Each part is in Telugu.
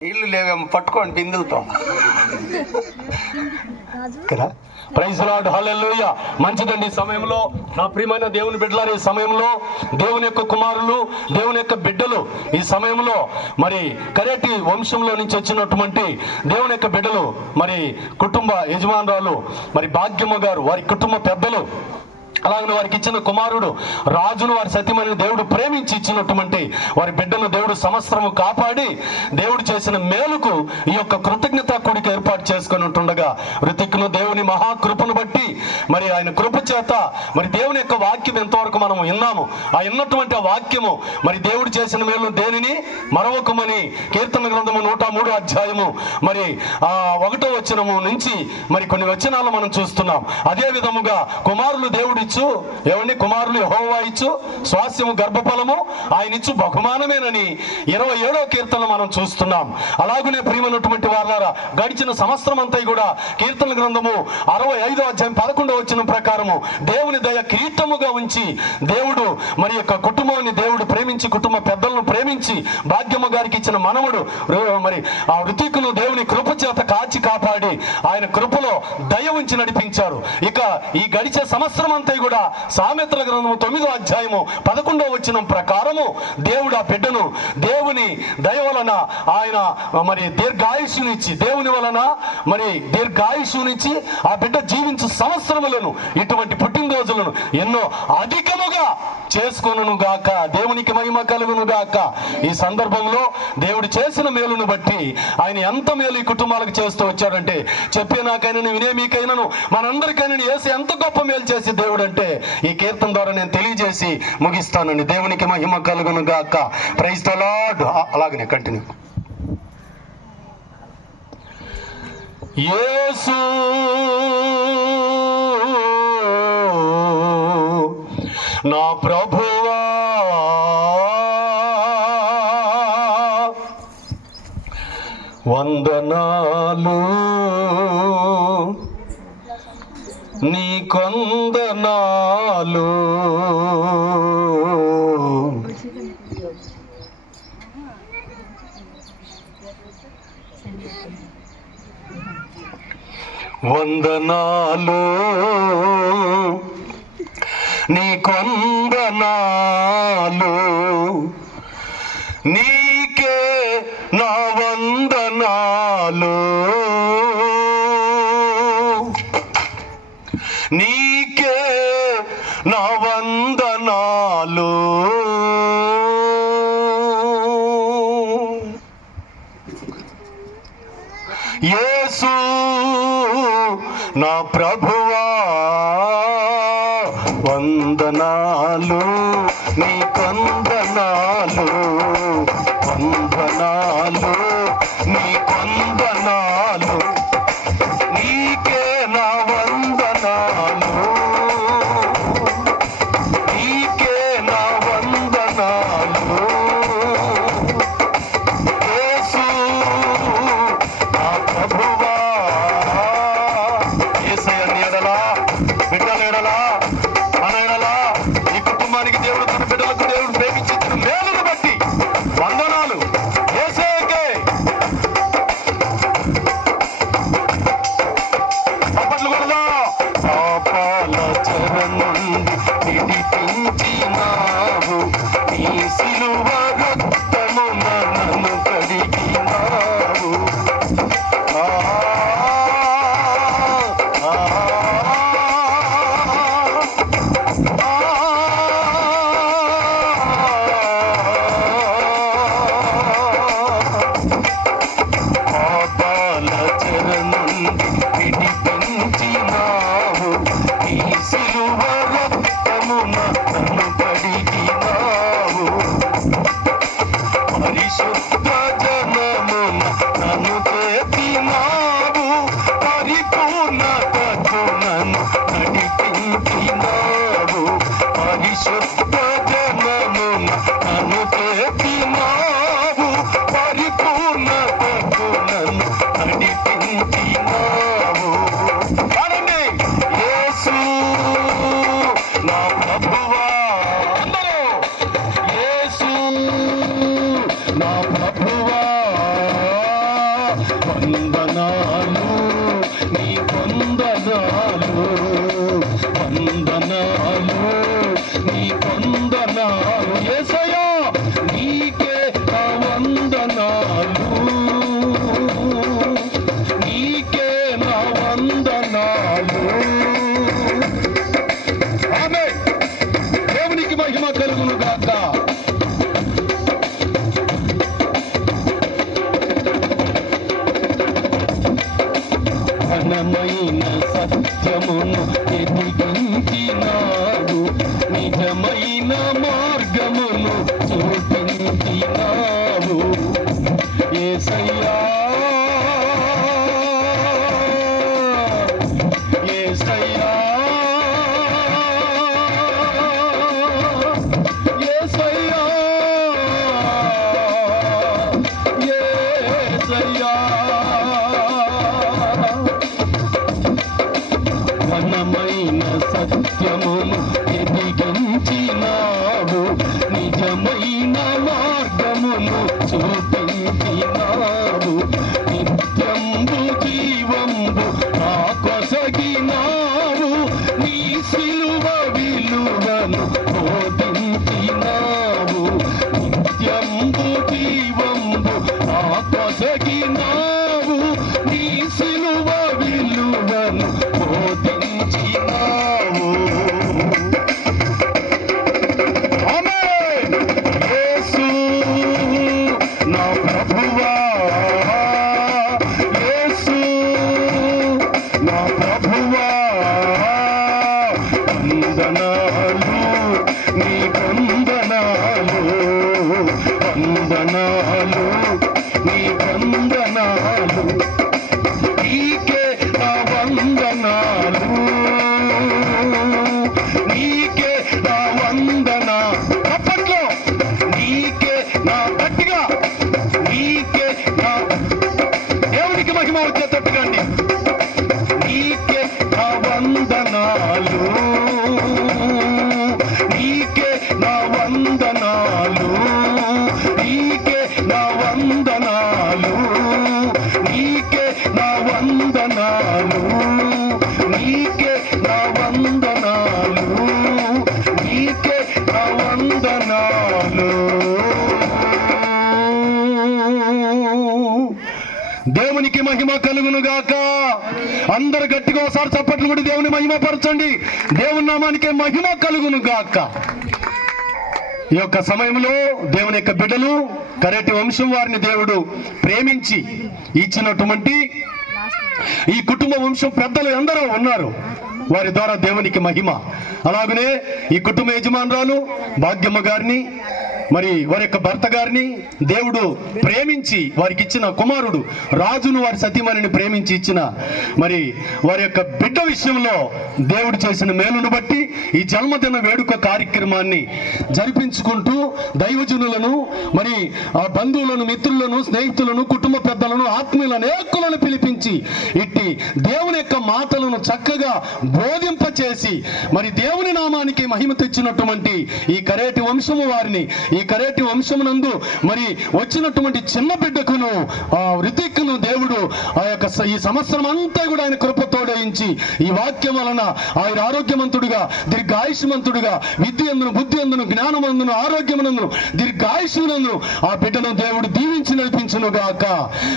ఇల్లు లేవేమో పట్టుకోండి బిందులతో. కదా? ప్రైజ్ లాడ్ హల్లెలూయ మంచిదండి సమయంలో. నా ప్రియమైన దేవుని బిడ్డలారు ఈ సమయంలో దేవుని యొక్క కుమారులు దేవుని యొక్క బిడ్డలు ఈ సమయంలో మరి కరేటి వంశంలో నుంచి వచ్చినటువంటి దేవుని యొక్క బిడ్డలు మరి కుటుంబ యజమానురాలు మరి భాగ్యమ్మ గారు వారి కుటుంబ పెద్దలు అలాగే వారికి ఇచ్చిన కుమారుడు రాజును వారి సతీమణిని దేవుడు ప్రేమించి ఇచ్చినటువంటి వారి బిడ్డను దేవుడు సంవత్సరము కాపాడి దేవుడు చేసిన మేలుకు ఈ యొక్క కృతజ్ఞత కూడిక ఏర్పాటు చేసుకుని ఉంటుండగా ఋతిక్ను దేవుని మహాకృపను బట్టి మరి ఆయన కృప చేత మరి దేవుని యొక్క వాక్యం ఎంతవరకు మనం విన్నాము ఆ విన్నటువంటి ఆ వాక్యము మరి దేవుడు చేసిన మేలు దేనిని? మరొకమని కీర్తన గ్రంథము నూట మూడు అధ్యాయము మరి ఆ ఒకటో వచనము నుంచి మరి కొన్ని వచనాలు మనం చూస్తున్నాం. అదే విధముగా కుమారులు దేవుడు దేవుడిచ్చు ఎవరిని? కుమారులు యహోవా ఇచ్చు. స్వాస్యము గర్భఫలము ఆయన ఇచ్చు బహుమానమేనని ఇరవై ఏడో కీర్తనలు మనం చూస్తున్నాం. అలాగనే ప్రియమైనటువంటి వారులారా గడిచిన సంవత్సరం అంతా కూడా కీర్తన గ్రంథము అరవై ఐదో అధ్యాయం పదకొండవ వచ్చిన ప్రకారము దేవుని దయ కీర్తముగా ఉంచి దేవుడు మరి యొక్క కుటుంబాన్ని దేవుడు ప్రేమించి కుటుంబ పెద్దలను ప్రేమించి భాగ్యమ్మ గారికి ఇచ్చిన మనవుడు మరి ఆ ఋతికును దేవుని కృప చేత కాచి కాపాడి ఆయన కృపలో దయ ఉంచి నడిపించారు. ఇక ఈ గడిచే సంవత్సరం అంతా కూడా సామెతల గ్రంథము తొమ్మిదో అధ్యాయము పదకొండో వచ్చిన ప్రకారము దేవుడు ఆ బిడ్డను దేవుని దయ వలన ఆయన మరి దీర్ఘాయుష్యునిచ్చి దేవుని వలన మరి దీర్ఘాయుష్యునిచ్చి ఆ బిడ్డ జీవించు సంవత్సరములను ఇటువంటి పుట్టినరోజులను ఎన్నో అధికముగా చేసుకొనును గాక దేవునికి మహిమ కలుగును గాక. ఈ సందర్భంలో దేవుడు చేసిన మేలును బట్టి ఆయన ఎంత మేలు ఈ కుటుంబాలకు చేస్తూ వచ్చాడంటే చెప్పే నాకైనా వినే మీకైనాను మనందరికైనా ఏసి ఎంత గొప్ప మేలు చేసి దేవుడు అంటే ఈ కీర్తన ద్వారా నేను తెలియజేసి ముగిస్తానండి. దేవునికి మహిమ కలుగును గాక. ప్రైజ్ ద లార్డ్ అలాగనే కంటిన్యూ యేసు నా ప్రభువా నీ కొందనాలు. వందనాలు. నీ కొందనాలు. నీకే నా వందనాలు. నా ప్రభువా వందనాలు నీ కందనాలు వందనాలు నీ alma. ఘనమైన సత్యమును ఎదిగించినాడు. నిజమైన మార్గమును చూపించినాడు. ఏసయ్యా నా వందనాలు నీకే నా వందనాలు. దేవునికి మహిమ కలుగును గాక అందరు గట్టిగా ఒకసారి చప్పట్లు కూడా దేవుని మహిమ పరచండి దేవుని నామానికి మహిమ కలుగును గాక ఈ యొక్క సమయంలో దేవుని యొక్క బిడ్డలు కరేటి వంశం వారిని దేవుడు ప్రేమించి ఇచ్చినటువంటి ఈ కుటుంబ వంశం పెద్దలు ఎందరో ఉన్నారు. వారి ద్వారా దేవునికి మహిమ. అలాగనే ఈ కుటుంబ యజమానురాలు భాగ్యమ్మ గారిని మరి వారి యొక్క భర్త గారిని దేవుడు ప్రేమించి వారికి ఇచ్చిన కుమారుడు రాజును వారి సతీమణిని ప్రేమించి ఇచ్చిన మరి వారి యొక్క బిడ్డ విషయంలో దేవుడు చేసిన మేలును బట్టి ఈ జన్మదిన వేడుక కార్యక్రమాన్ని జరిపించుకుంటూ దైవజనులను మరి ఆ బంధువులను మిత్రులను స్నేహితులను కుటుంబ పెద్దలను ఆత్మీయులను అనేకులను పిలిపించి ఇట్టి దేవుని యొక్క మాటలను చక్కగా బోధింపచేసి మరి దేవుని నామానికి మహిమ తెచ్చినటువంటి ఈ కరేటి వంశము వారిని ఈ కరేటి వంశమునందు మరి వచ్చినటువంటి చిన్న బిడ్డకును ఆ రితిక్ను దేవుడు ఆ యొక్క స- ఈ సంవత్సరం అంతా కూడా ఆయన కృపతోడయించి ఈ వాక్యం వలన ఆయన ఆరోగ్యమంతుడుగా దీర్ఘాయుష్మంతుడుగా విద్య అందును బుద్ధి అందును జ్ఞానమందును ఆరోగ్యమునందును దీర్ఘాయుష్మునందును ఆ బిడ్డను దేవుడు దీవించి నడిపించును గాక.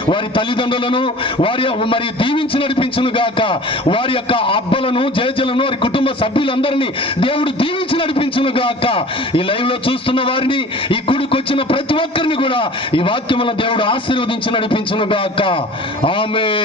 వారి తల్లిదండ్రులను వారి మరి దీవించి నడిపించును గాక. వారి యొక్క అబ్బలను జేజలను వారి కుటుంబ సభ్యులందరినీ దేవుడు దీవించి నడిపించును గాక. ఈ లైవ్లో చూస్తున్న వారిని ఈ గుడికొచ్చిన ప్రతి ఒక్కరిని కూడా ఈ వాక్యముల దేవుడు ఆశీర్వదించి నడిపించును గాక. ఆమె